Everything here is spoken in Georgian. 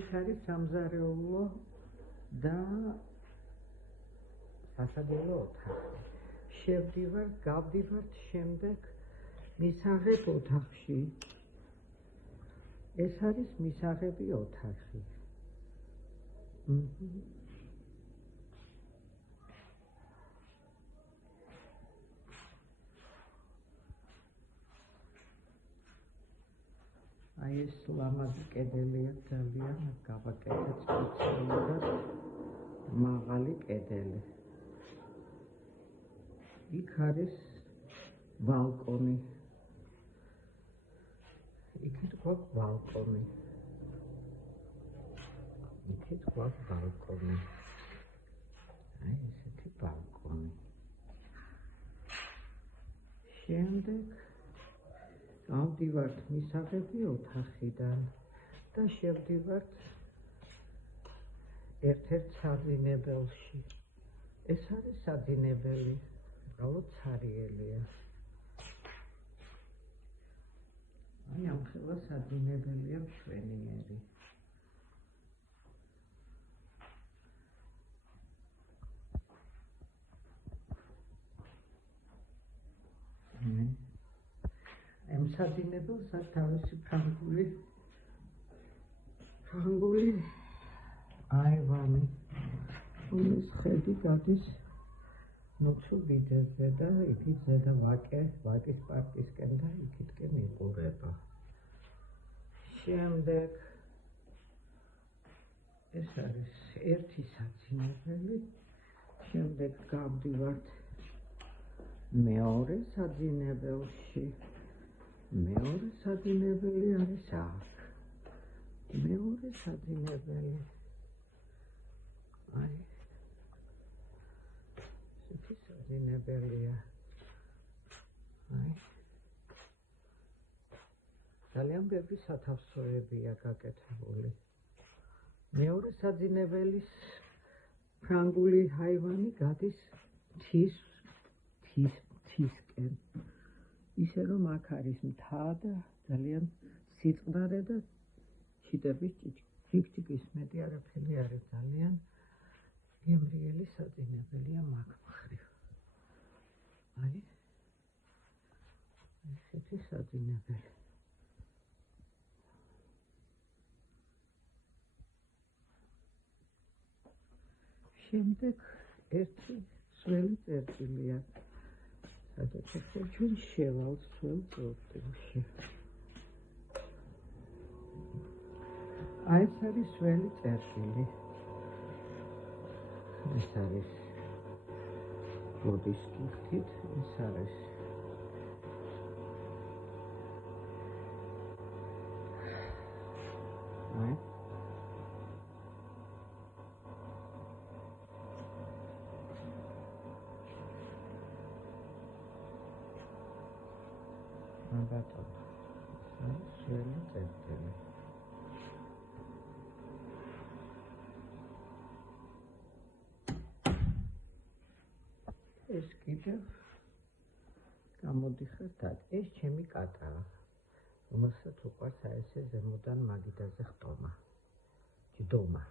იქ არის სამზარეულო და სასადილო ოთახი. შევდივართ, გავდივართ შემდეგ მისაღებ ოთახში. ეს არის მისაღები ოთახი. აი ეს ლამაზი კედელია ძალიან გავაკეთეთ სპეციალურად მაღალი კედელი. იქ არის ბალკონი. იქით გვაქვს ბალკონი. აი ესეთი ბალკონი. შემდეგ გავდივართ მისაღები ოთახიდან და შევდივართ ერთ-ერთ საძინებელში. ეს არის საძინებელი, უბრალოდ ცარიელია. აი ამხელა საძინებელია მშვენიერი. ამ საძინებელს აქვს თავისი ფრანგული აივანი, რომლის ხედი გადის ნოცხალ ბიძებზე და იქით ზედა ვაკის პარკისკენ და იქითკენ იყურება. შემდეგ ეს არის ერთი საძინებელი. შემდეგ გავდივართ მეორე საძინებელში. მეორე საძინებელი არის აქ. მეორე საძინებელი. აი ესეთი საძინებელია. აი ძალიან ბევრი სათავსოებია გაკეთებული. მეორე საძინებელის ფრანგული აივანი გადის მთისკენ. ისე რომ აქ არის მთა და ძალიან სიწყნარე და ჩიტების ჩიქჩიკის მეტი არაფერი არის. ძალიან გემრიელი საძინებელია მაგ მხრივ. აი ესეთი საძინებელი. შემდეგ ერთი სველი წერტილია. სადაც ახლა ჩვენ შევალთ სველ წერტილში. აი ეს არის სველი წერტილი. ეს არის ბუდის კიხით, ეს არის აი ბატონო, ეს სველი წერტილი. ეს კიდევ გამოდიხართ აქ. ეს ჩემი კატაა, რომელსაც უყვარს აი ესე ზემოდან მაგიდაზე ხტომა. ჯდომა.